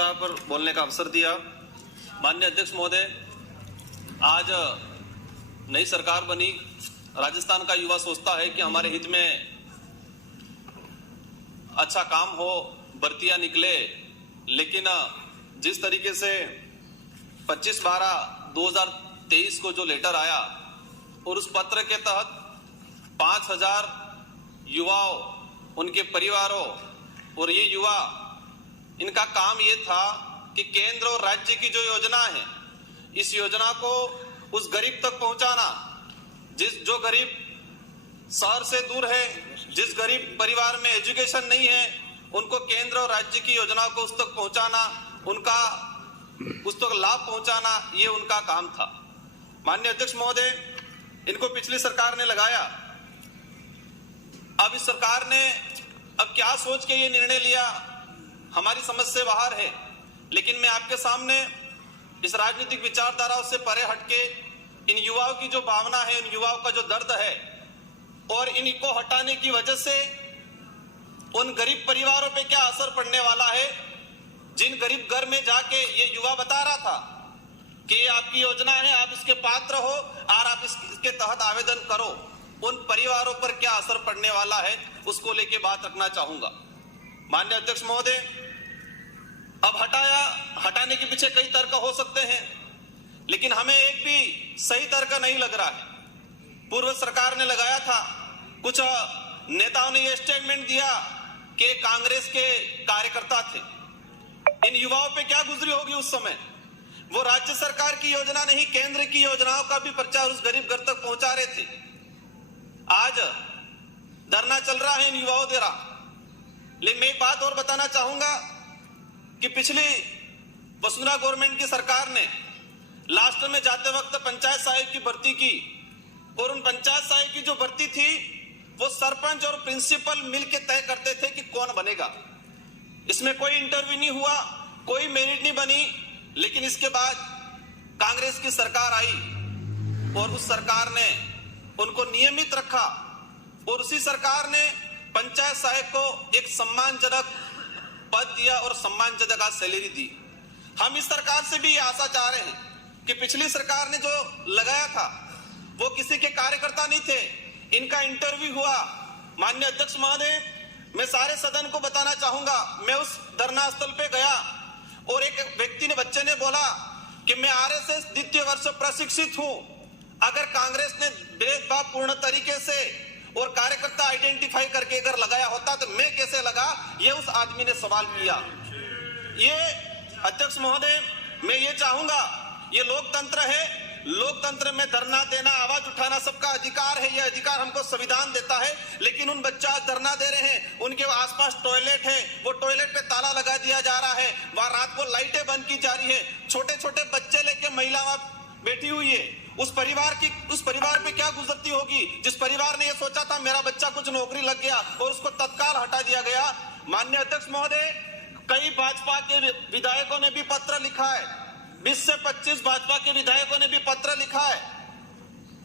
प्रस्ताव पर बोलने का अवसर दिया। माननीय अध्यक्ष महोदय, आज नई सरकार बनी, राजस्थान का युवा सोचता है कि हमारे हित में अच्छा काम हो, भर्तियां निकले, लेकिन जिस तरीके से 25/12/2023 को जो लेटर आया और उस पत्र के तहत 5000 युवाओं, उनके परिवारों और ये युवा, इनका काम ये था कि केंद्र और राज्य की जो योजना है, इस योजना को उस गरीब तक पहुंचाना, जो गरीब शहर से दूर है, जिस गरीब परिवार में एजुकेशन नहीं है, उनको केंद्र और राज्य की योजनाओं को उस तक पहुंचाना, उनका उस तक लाभ पहुंचाना, ये उनका काम था। माननीय अध्यक्ष महोदय, इनको पिछली सरकार ने लगाया। अब इस सरकार ने अब क्या सोच के ये निर्णय लिया, हमारी समझ से बाहर है, लेकिन मैं आपके सामने इस राजनीतिक विचारधाराओं से परे हटके इन युवाओं की जो भावना है, इन युवाओं का जो दर्द है और इनको हटाने की वजह से उन गरीब परिवारों पे क्या असर पड़ने वाला है, जिन गरीब घर में जाके ये युवा बता रहा था कि ये आपकी योजना है, आप इसके पात्र हो और आप इसके तहत आवेदन करो, उन परिवारों पर क्या असर पड़ने वाला है, उसको लेके बात रखना चाहूंगा। माननीय अध्यक्ष महोदय, अब हटाने के पीछे कई तर्क हो सकते हैं, लेकिन हमें एक भी सही तर्क नहीं लग रहा है। पूर्व सरकार ने लगाया था, कुछ नेताओं ने यह स्टेटमेंट दिया कि कांग्रेस के कार्यकर्ता थे। इन युवाओं पे क्या गुजरी होगी उस समय? वो राज्य सरकार की योजना नहीं, केंद्र की योजनाओं का भी प्रचार उस गरीब घर तक पहुंचा रहे थे। आज धरना चल रहा है इन युवाओं द्वारा, लेकिन मैं एक बात और बताना चाहूंगा कि पिछली वसुंधरा गवर्नमेंट की सरकार ने लास्ट में जाते वक्त पंचायत सहायक की भर्ती की, और उन पंचायत सहायक की जो भर्ती थी वो सरपंच और प्रिंसिपल मिलकर तय करते थे कि कौन बनेगा। इसमें कोई इंटरव्यू नहीं हुआ, कोई मेरिट नहीं बनी, लेकिन इसके बाद कांग्रेस की सरकार आई और उस सरकार ने उनको नियमित रखा और उसी सरकार ने पंचायत सहायक को एक सम्मानजनक पद दिया और सम्मानजनक सैलरी दी। हम इस सरकार से भी ये आशा चाह रहे हैं कि पिछली सरकार ने जो लगाया था वो किसी के कार्यकर्ता नहीं थे, इनका इंटरव्यू हुआ। माननीय अध्यक्ष महोदय, मैं सारे सदन को बताना चाहूंगा, मैं उस धरना स्थल पे गया और एक व्यक्ति ने, बच्चे ने बोला कि मैं आरएसएस द्वितीय वर्ष प्रशिक्षित हूं, अगर कांग्रेस ने भेदभाव पूर्ण तरीके से और कार्यकर्ता आइडेंटिफाई करके अगर लगाया होता तो मैं कैसे लगा, ये उस आदमी ने सवाल किया। ये अध्यक्ष महोदय, मैं ये चाहूंगा, ये लोकतंत्र है, लोकतंत्र में धरना देना, आवाज उठाना सबका अधिकार है, ये अधिकार हमको संविधान देता है, लेकिन उन बच्चा धरना दे रहे हैं, उनके आसपास टॉयलेट है, वो टॉयलेट पे ताला लगा दिया जा रहा है, वहां रात को लाइटें बंद की जा रही है, छोटे छोटे बच्चे लेके महिला वहां बैठी हुई है। उस परिवार पे क्या गुजरती होगी जिस परिवार ने ये सोचा था मेरा बच्चा कुछ नौकरी लग गया और उसको तत्काल हटा दिया गया। माननीय अध्यक्ष महोदय, कई भाजपा के विधायकों ने भी पत्र लिखा है, 20 से 25 भाजपा के विधायकों ने भी पत्र लिखा है।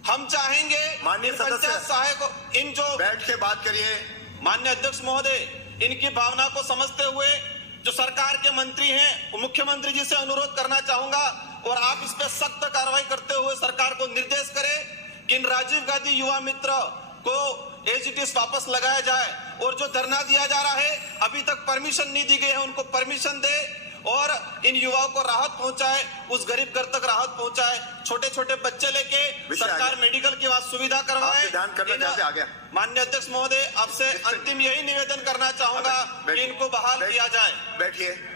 हम चाहेंगे माननीय पंचायत सहायकों, इन जो बैठ के बात करिए। माननीय अध्यक्ष महोदय, इनकी भावना को समझते हुए जो सरकार के मंत्री हैं, मुख्यमंत्री जी से अनुरोध करना चाहूंगा और आप इस पे सख्त कार्रवाई करते हुए सरकार को निर्देश करें कि इन राजीव गांधी युवा मित्र को एज इट इज वापस लगाया जाए और जो धरना दिया जा रहा है, अभी तक परमिशन नहीं दी गई है, उनको परमिशन दे और इन युवाओं को राहत पहुंचाए, उस गरीब घर तक राहत पहुंचाए। छोटे छोटे बच्चे लेके सरकार मेडिकल की सुविधा करवाए। माननीय अध्यक्ष महोदय, आपसे अंतिम यही निवेदन करना चाहूंगा कि इनको बहाल किया जाए। बैठिए।